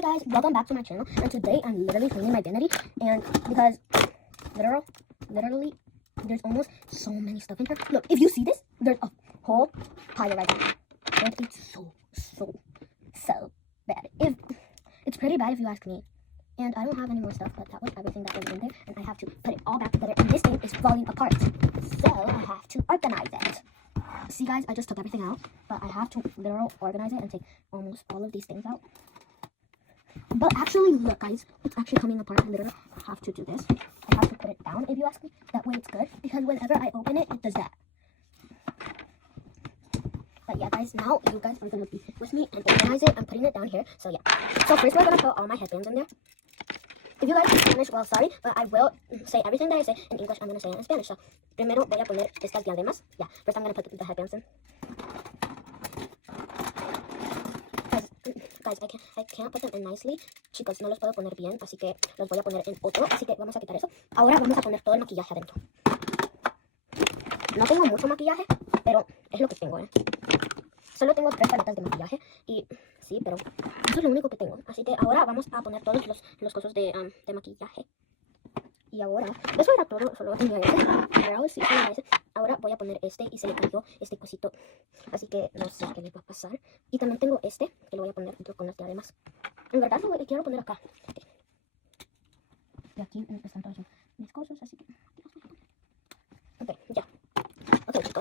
Hey guys, welcome back to my channel, and today I'm literally cleaning my vanity, and because literally there's almost so many stuff in here. Look, if you see this, there's a whole pile right now, and it's so bad. It's pretty bad if you ask me. And I don't have any more stuff, but that was everything that was in there, and I have to put it all back together, and this thing is falling apart, so I have to organize it. See guys, I just took everything out, but I have to literally organize it and take almost all of these things out. But actually, look guys, it's actually coming apart. I literally have to do this. I have to put it down if you ask me. That way it's good, because whenever I open it, it does that. But yeah guys, now you guys are going to be with me and organize it. I'm putting it down here, so yeah. So first we're going to put all my headbands in there. If you like Spanish, well, sorry, but I will say everything that I say in English, I'm going to say it in Spanish. So, primero voy a poner estas diademas. Yeah, first I'm going to put the headbands in. Guys, I can't put them in nicely. Chicos, no los puedo poner bien, así que los voy a poner en otro. Así que vamos a quitar eso. Ahora vamos a poner todo el maquillaje adentro. No tengo mucho maquillaje, pero es lo que tengo, Solo tengo 3 paletas de maquillaje y sí, pero eso es lo único que tengo. Así que ahora vamos a poner todos los cosas de maquillaje. Y ahora, eso era todo, solo tenía ese. Ahora voy a poner este y se le cayó este cosito. Así que no sé qué le va a pasar. Y también tengo este, que lo voy a poner junto con las diademas. En verdad lo quiero poner acá. Okay. Y aquí están todas mis cosas, así que... Ok, ya. Ok chicos,